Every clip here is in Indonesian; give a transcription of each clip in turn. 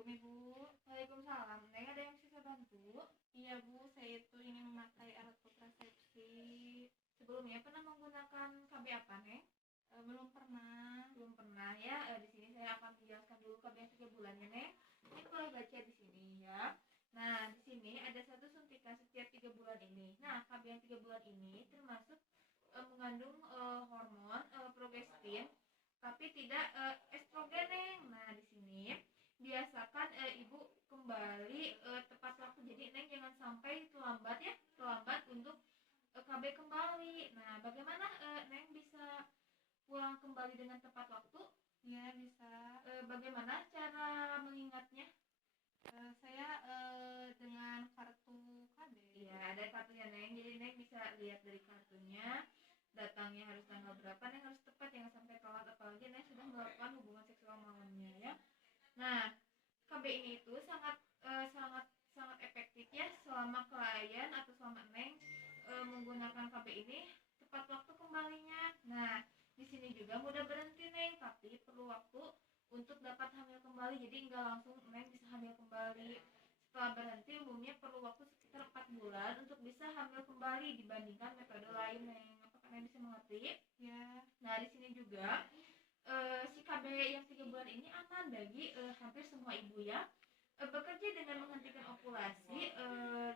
Assalamualaikum Ibu. Waalaikumsalam. Neng ada yang bisa bantu? Iya Bu, saya itu ingin memakai alat kontrasepsi. Sebelumnya pernah menggunakan KB apa, Neng? Belum pernah. Belum pernah ya. Di sini saya akan menjelaskan dulu KB yang 3 bulan ya, Neng. Neng boleh baca di sini ya. Nah, di sini ada satu suntikan setiap 3 bulan ini. Nah, KB yang 3 bulan ini termasuk mengandung hormon progestin, tapi tidak estrogen, Neng. Nah, di sini biasakan ibu kembali tepat waktu. Jadi Neng jangan sampai terlambat untuk KB kembali. Nah, bagaimana Neng bisa pulang kembali dengan tepat waktu? Ya bisa. Bagaimana cara mengingatnya? Saya dengan kartu KB. Iya, ada kartunya, Neng. Jadi Neng bisa lihat dari kartunya. Datangnya harus tanggal berapa, Neng harus tepat, jangan sampai telat, apalagi Neng sudah melakukan hubungan seksual malamnya ya. Nah, KB ini itu sangat efektif ya selama klien atau selama Neng menggunakan KB ini tepat waktu kembalinya. Nah, di sini juga mudah berhenti, Neng, tapi perlu waktu untuk dapat hamil kembali. Jadi enggak langsung Neng bisa hamil kembali. Setelah berhenti umumnya perlu waktu sekitar 4 bulan untuk bisa hamil kembali dibandingkan metode lain, Neng. Apakah Neng bisa mengerti? Ya. Nah, di sini juga si KB yang 3 bulan ini aman bagi hampir semua ibu ya. Bekerja dengan menghentikan ovulasi,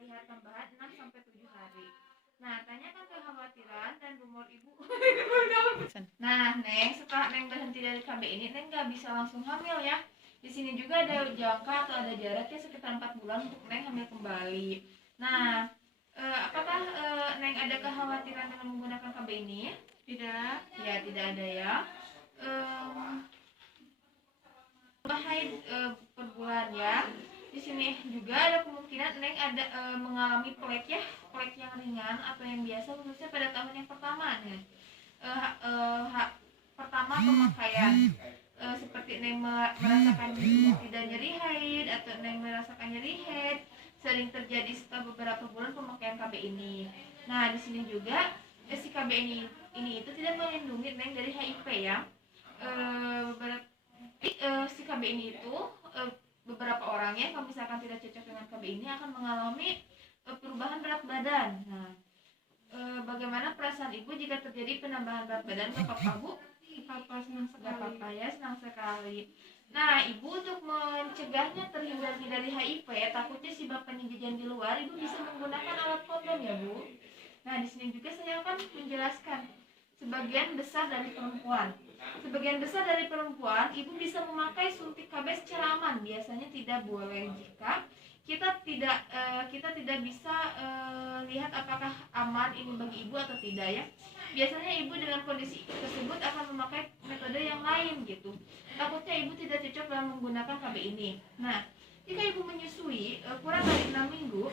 lihat tambahan 6 sampai 7 hari. Nah, tanyakan kekhawatiran dan rumor ibu. Nah, Neng, setelah Neng berhenti dari KB ini, Neng nggak bisa langsung hamil ya. Di sini juga ada jangka atau ada jaraknya sekitar 4 bulan untuk Neng hamil kembali. Nah, apakah Neng ada kekhawatiran dengan menggunakan KB ini? Tidak. Ya, tidak ada ya. Haid per bulan ya. Di sini juga ada kemungkinan Neng ada mengalami plaque yang ringan atau yang biasa khususnya pada tahun yang pertama nih. Pertama pemakaian seperti Neng merasakan tidak nyeri haid atau Neng merasakan nyeri haid sering terjadi setelah beberapa bulan pemakaian KB ini. Nah, di sini juga si KB ini itu tidak melindungi Neng dari HIV ya. Si KB ini itu beberapa orangnya kalau misalkan tidak cocok dengan KB ini akan mengalami perubahan berat badan. Nah, bagaimana perasaan ibu jika terjadi penambahan berat badan? Gak apa-apa, Bu? Apa senang sekali. Gak apa-apa ya, senang sekali. Nah, ibu untuk mencegahnya terhindar dari HIV, takutnya si bapaknya jajan di luar, ibu bisa menggunakan alat kondom ya, Bu. Nah, di sini juga saya akan menjelaskan sebagian besar dari perempuan, ibu bisa memakai suntik KB secara aman. Biasanya tidak boleh jika kita tidak bisa lihat apakah aman ini bagi ibu atau tidak ya. Biasanya ibu dengan kondisi tersebut akan memakai metode yang lain gitu. Takutnya ibu tidak cocok dalam menggunakan KB ini. Nah, jika ibu menyusui kurang dari 6 minggu,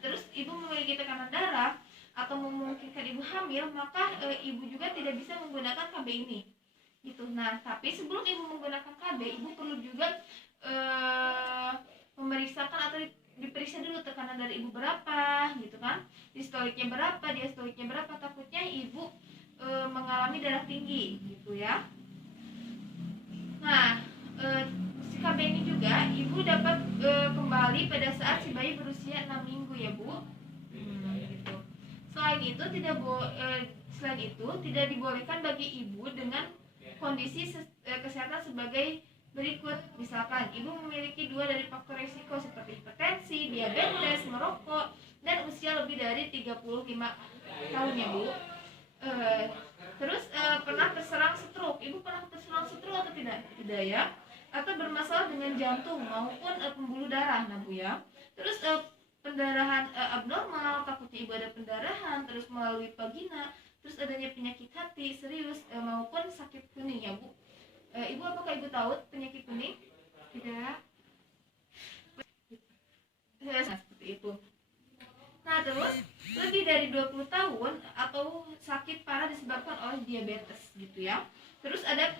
terus ibu memiliki tekanan darah atau memungkinkan ibu hamil, maka ibu juga tidak bisa menggunakan KB ini gitu. Nah, tapi sebelum ibu menggunakan KB, ibu perlu juga memeriksakan atau diperiksa dulu tekanan dari ibu berapa gitu kan, distoliknya berapa, diastoliknya berapa, takutnya ibu mengalami darah tinggi gitu ya. Nah, si KB ini juga ibu dapat kembali pada saat si bayi berusia 6 minggu ya, Bu. Gitu. Selain itu tidak dibolehkan bagi ibu dengan kondisi kesehatan sebagai berikut. Misalkan ibu memiliki 2 dari faktor risiko seperti hipertensi, diabetes, merokok, dan usia lebih dari 35 tahun ya, Bu. Terus pernah terserang stroke. Ibu pernah terserang stroke atau tidak? Tidak ya. Atau bermasalah dengan jantung maupun pembuluh darah, nah, Bu ya. Terus pendarahan abnormal, takutnya ibu ada pendarahan terus melalui vagina, terus adanya penyakit hati serius maupun sakit kuning ya, Bu. Ibu apakah ibu tahu penyakit kuning? Tidak. Nah, seperti itu. Nah, terus lebih dari 20 tahun atau sakit parah disebabkan oleh diabetes gitu ya. Terus ada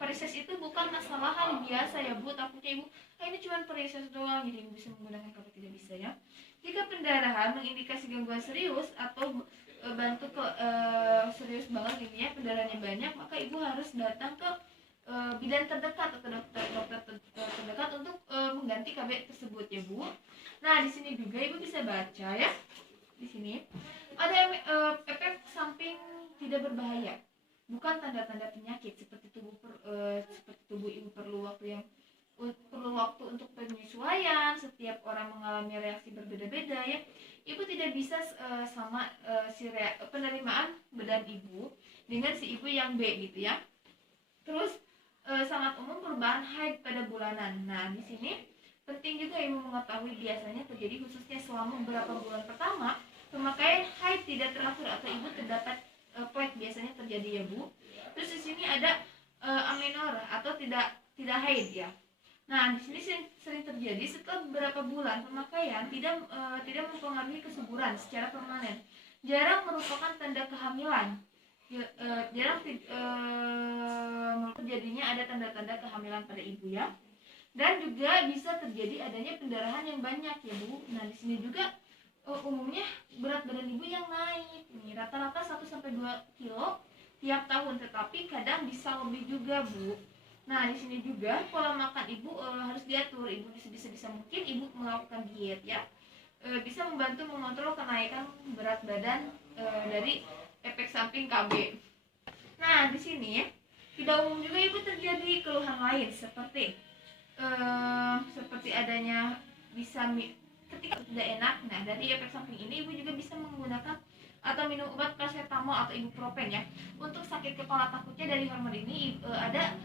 varises itu bukan masalah hal biasa ya, Bu. Takutnya ibu ini cuma varises doang, jadi ibu bisa menggunakan kalau tidak bisa ya. Jika pendarahan mengindikasi gangguan serius atau serius banget ini ya, pendarahannya banyak, maka ibu harus datang ke bidan terdekat atau dokter terdekat untuk mengganti KB tersebut ya Bu. Nah di sini juga Ibu bisa baca ya, di sini ada efek samping tidak berbahaya, bukan tanda-tanda penyakit seperti tubuh Ibu perlu waktu untuk penyesuaian. Setiap orang mengalami reaksi berbeda-beda ya. Ibu tidak bisa sama penerimaan bedan Ibu dengan si Ibu yang B gitu ya. Terus sangat umum perubahan haid pada bulanan. Nah di sini penting juga Ibu mengetahui biasanya terjadi khususnya selama beberapa bulan pertama pemakaian haid tidak teratur atau Ibu terdapat plaque biasanya terjadi ya Bu. Terus di sini ada amenorrhea atau tidak haid ya. Nah, di sini sering terjadi setelah beberapa bulan pemakaian tidak mempengaruhi kesuburan secara permanen. Jarang merupakan tanda kehamilan. Terjadinya ada tanda-tanda kehamilan pada ibu ya. Dan juga bisa terjadi adanya pendarahan yang banyak ya Bu. Nah, di sini juga umumnya berat badan ibu yang naik. Nih, rata-rata 1-2 kilo tiap tahun, tetapi kadang bisa lebih juga Bu. Nah, di sini juga pola makan ibu harus diatur. Ibu bisa mungkin ibu melakukan diet ya. Bisa membantu mengontrol kenaikan berat badan dari efek samping KB. Nah, di sini tidak umum juga ibu terjadi keluhan lain seperti adanya ketika tidak enak. Nah, dari efek samping ini ibu juga bisa menggunakan atau minum obat paracetamol atau ibuprofen ya. Untuk sakit kepala, takutnya dari hormon ini ada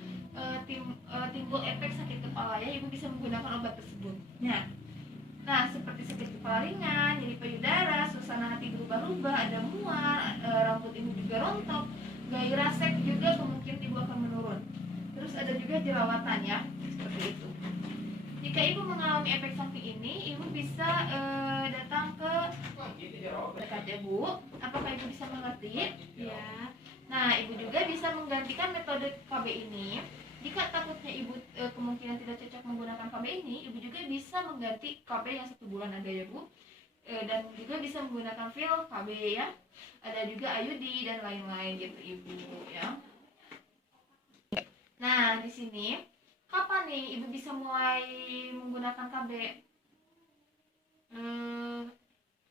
timbul efek sakit kepala ya. Ibu bisa menggunakan obat tersebut. Nah, seperti sakit kepala ringan, nyeri payudara, suasana hati berubah-ubah, ada mual, rambut ibu juga rontok, gairah seks juga kemungkinan ibu akan menurun. Terus ada juga jerawatan ya, seperti itu. Jika ibu mengalami efek samping ini, ibu bisa datang ke dekat ya Bu. Apakah ibu bisa mengerti? Ya. Nah, ibu juga bisa menggantikan metode KB ini. Jika takutnya ibu kemungkinan tidak cocok menggunakan KB ini, ibu juga bisa mengganti KB yang 1 bulan ada ya Bu. Dan juga bisa menggunakan pil KB ya. Ada juga IUD dan lain-lain gitu Ibu ya. Nah, di sini kapan nih ibu bisa mulai menggunakan KB?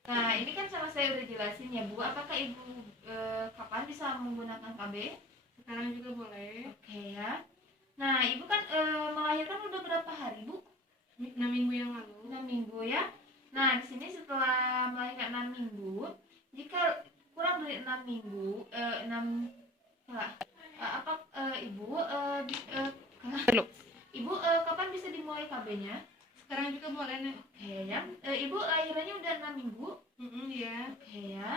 Nah, ini kan sama saya udah jelasin ya Bu. Apakah ibu kapan bisa menggunakan KB? Sekarang juga boleh. Oke ya. Nah, ibu kan melahirkan udah berapa hari Bu? 6 minggu yang lalu. 6 minggu ya. Nah, di sini setelah melahirkan 6 minggu, jika kurang dari 6 minggu, Ibu kapan bisa dimulai KB-nya? Sekarang juga boleh nih. Oke ya. Ibu lahirannya udah 6 minggu? Iya. Oke ya.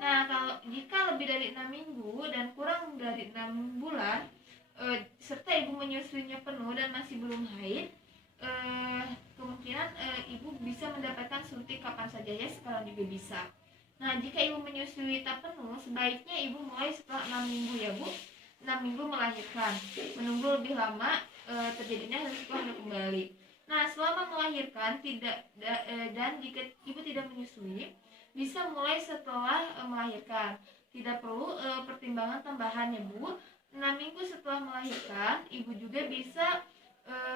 Nah, kalau jika lebih dari 6 minggu dan kurang dari 6 bulan, serta ibu menyusuinya penuh dan masih belum haid, kemungkinan ibu bisa mendapatkan suntik kapan saja ya, sekarang juga bisa. Nah, jika ibu menyusui tak penuh, sebaiknya ibu mulai setelah 6 minggu ya Bu. 6 minggu melahirkan. Menunggu lebih lama terjadinya risiko hamil kembali. Nah, selama melahirkan dan jika ibu tidak menyusui, bisa mulai setelah melahirkan. Tidak perlu pertimbangan tambahan ya Bu. 6 minggu setelah melahirkan, ibu juga bisa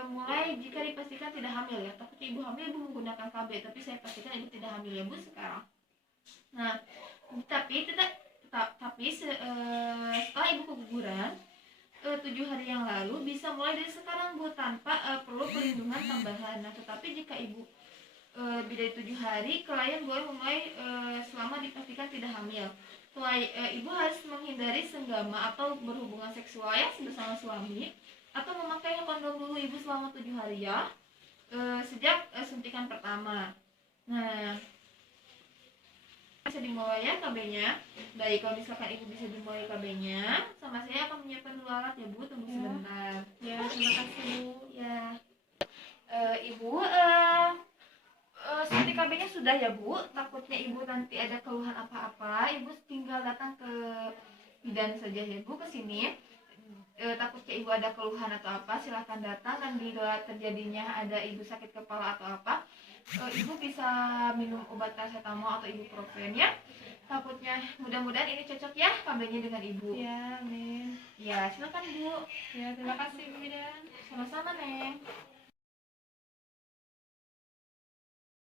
mulai jika dipastikan tidak hamil ya. Takutnya ibu hamil, ibu menggunakan KB, tapi saya pastikan ibu tidak hamil ya Bu sekarang. Nah, tapi setelah ibu keguguran 7 hari yang lalu, bisa mulai dari sekarang Bu, tanpa perlu perlindungan tambahan. Nah, tetapi jika ibu lebih dari 7 hari, klien boleh mulai selama dipastikan tidak hamil. Ibu harus menghindari senggama atau berhubungan seksual ya bersama suami, atau memakai kondom dulu ibu selama 7 hari ya, sejak suntikan pertama. Nah, bisa dimulai ya KB-nya. Baik, kalau misalkan ibu bisa dimulai KB-nya, sama saya akan menyiapkan dulu alat ya Bu, tunggu sebentar. Ya, terima kasih Bu. Ya, ibu suntik KB-nya sudah ya Bu. Takutnya ibu nanti ada keluhan apa-apa, ibu tinggal datang ke bidan saja ya Bu, ke sini. Takutnya ibu ada keluhan atau apa, silahkan datang. Dan bila terjadinya ada ibu sakit kepala atau apa, ibu bisa minum obat paracetamol atau ibuprofen ya. Takutnya mudah-mudahan ini cocok ya KB-nya dengan ibu. Ya, amin. Ya, silakan Bu. Ya, terima kasih Bu Bidan. Sama-sama, Neng.